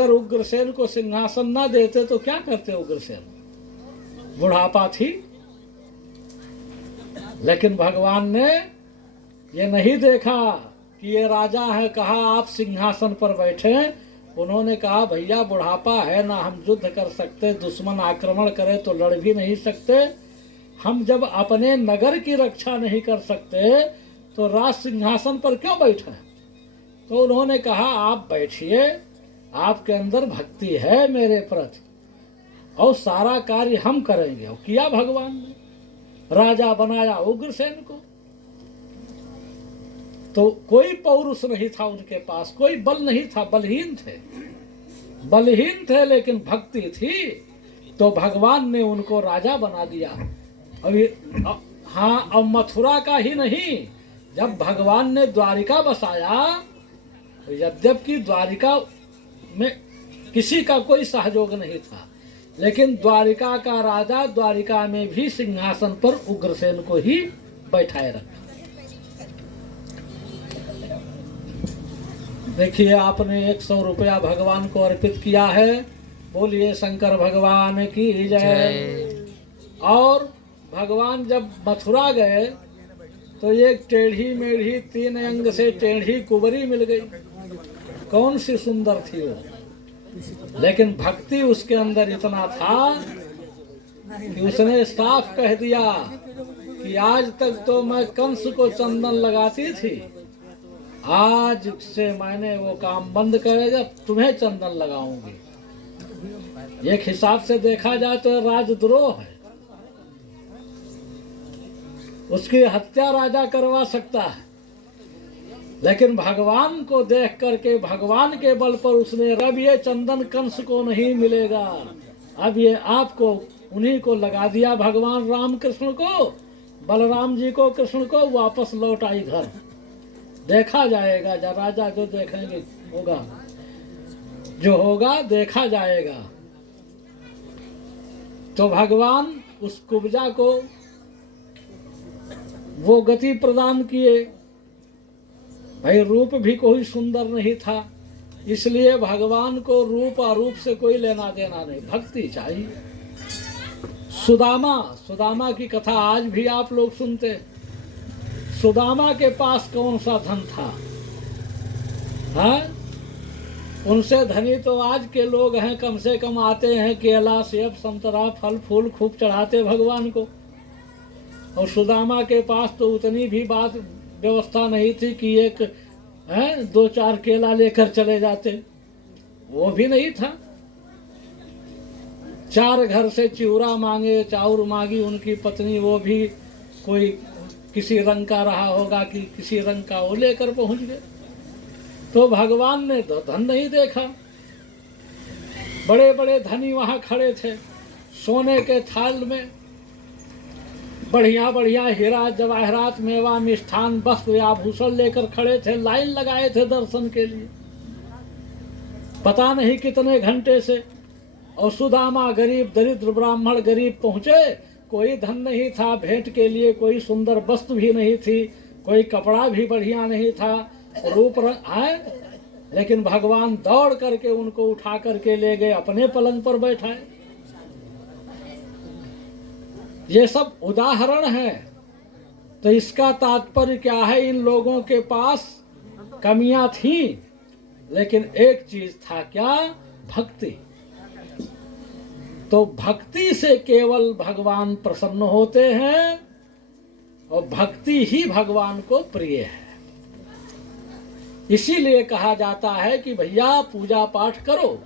अगर उग्रसेन को सिंहासन ना देते तो क्या करते उग्रसेन? बुढ़ापा थी। लेकिन भगवान ने ये नहीं देखा कि ये राजा है, कहा आप सिंहासन पर बैठे। उन्होंने कहा भैया बुढ़ापा है ना, हम युद्ध कर सकते, दुश्मन आक्रमण करे तो लड़ भी नहीं सकते, हम जब अपने नगर की रक्षा नहीं कर सकते तो राज सिंहासन पर क्यों बैठे? तो उन्होंने कहा आप बैठिए, आपके अंदर भक्ति है मेरे प्रति और सारा कार्य हम करेंगे। और किया भगवान ने, राजा बनाया उग्रसेन को। तो कोई पौरुष नहीं था उनके पास, कोई बल नहीं था, बलहीन थे, लेकिन भक्ति थी तो भगवान ने उनको राजा बना दिया। हाँ, अब मथुरा का ही नहीं, जब भगवान ने द्वारिका बसाया, यद्यपि द्वारिका में किसी का कोई सहयोग नहीं था, लेकिन द्वारिका का राजा द्वारिका में भी सिंहासन पर उग्रसेन को ही बैठाए रखा। देखिए, आपने 100 रुपया भगवान को अर्पित किया है, बोलिए शंकर भगवान की जय। और भगवान जब मथुरा गए तो एक टेढ़ी मेढ़ी 3 अंग से टेढ़ी कुंवरी मिल गई। कौन सी सुंदर थी वो, लेकिन भक्ति उसके अंदर इतना था कि उसने साफ कह दिया कि आज तक तो मैं कंस को चंदन लगाती थी, आज से मैंने वो काम बंद करेगा, तुम्हें चंदन लगाऊंगी। एक हिसाब से देखा जाए तो राजद्रोह है, उसकी हत्या राजा करवा सकता है, लेकिन भगवान को देख करके, भगवान के बल पर उसने, अब ये चंदन कंस को नहीं मिलेगा, अब ये आपको, उन्हीं को लगा दिया। भगवान राम कृष्ण को, बलराम जी को, कृष्ण को वापस लौट आई घर। देखा जाएगा, जब राजा जो देखेंगे होगा, जो होगा देखा जाएगा। तो भगवान उस कुब्जा को वो गति प्रदान किए। भाई रूप भी कोई सुंदर नहीं था, इसलिए भगवान को रूप अरूप से कोई लेना देना नहीं, भक्ति चाहिए। सुदामा की कथा आज भी आप लोग सुनते। सुदामा के पास कौन सा धन था? हाँ, उनसे धनी तो आज के लोग हैं, कम से कम आते हैं, केला सेब संतरा फल फूल खूब चढ़ाते भगवान को। और सुदामा के पास तो उतनी भी बात व्यवस्था नहीं थी कि एक 2-4 केला लेकर चले जाते, वो भी नहीं था। 4 घर से चिवड़ा मांगे, चाउर मांगी उनकी पत्नी, वो भी कोई किसी रंग का रहा होगा कि किसी रंग का, वो लेकर पहुंच गए। तो भगवान ने तो धन नहीं देखा। बड़े बड़े धनी वहां खड़े थे, सोने के थाल में बढ़िया बढ़िया हीरा जवाहरात मेवा मिष्ठान वस्त्र आभूषण लेकर खड़े थे, लाइन लगाए थे दर्शन के लिए, पता नहीं कितने घंटे से। और सुदामा गरीब दरिद्र ब्राह्मण गरीब पहुंचे, कोई धन नहीं था भेंट के लिए, कोई सुंदर वस्तु भी नहीं थी, कोई कपड़ा भी बढ़िया नहीं था, रूप है, लेकिन भगवान दौड़ करके उनको उठा करके ले गए, अपने पलंग पर बैठाए। ये सब उदाहरण है। तो इसका तात्पर्य क्या है? इन लोगों के पास कमियां थी, लेकिन एक चीज था, क्या? भक्ति। तो भक्ति से केवल भगवान प्रसन्न होते हैं, और भक्ति ही भगवान को प्रिय है। इसीलिए कहा जाता है कि भैया पूजा पाठ करो,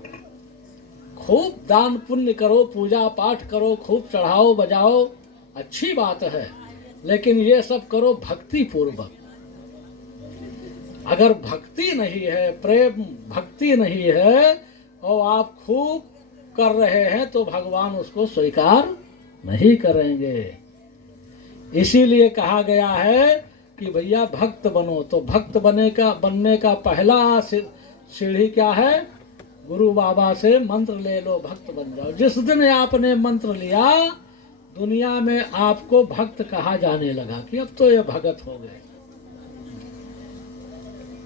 खूब दान पुण्य करो, पूजा पाठ करो, खूब चढ़ाओ बजाओ, अच्छी बात है, लेकिन ये सब करो भक्ति पूर्वक। अगर भक्ति नहीं है, प्रेम भक्ति नहीं है, और आप खूब कर रहे हैं, तो भगवान उसको स्वीकार नहीं करेंगे। इसीलिए कहा गया है कि भैया भक्त बनो। तो भक्त बनने का पहला सीढ़ी क्या है? गुरु बाबा से मंत्र ले लो, भक्त बन जाओ। जिस दिन आपने मंत्र लिया, दुनिया में आपको भक्त कहा जाने लगा कि अब तो ये भगत हो गए।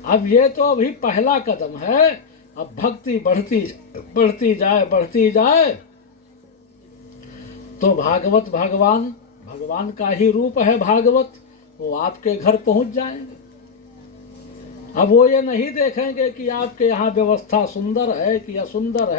अब ये तो अभी पहला कदम है, अब भक्ति बढ़ती जाए तो भागवत भगवान का ही रूप है भागवत, वो आपके घर पहुंच जाएंगे। अब वो ये नहीं देखेंगे कि आपके यहाँ व्यवस्था सुंदर है कि असुंदर है।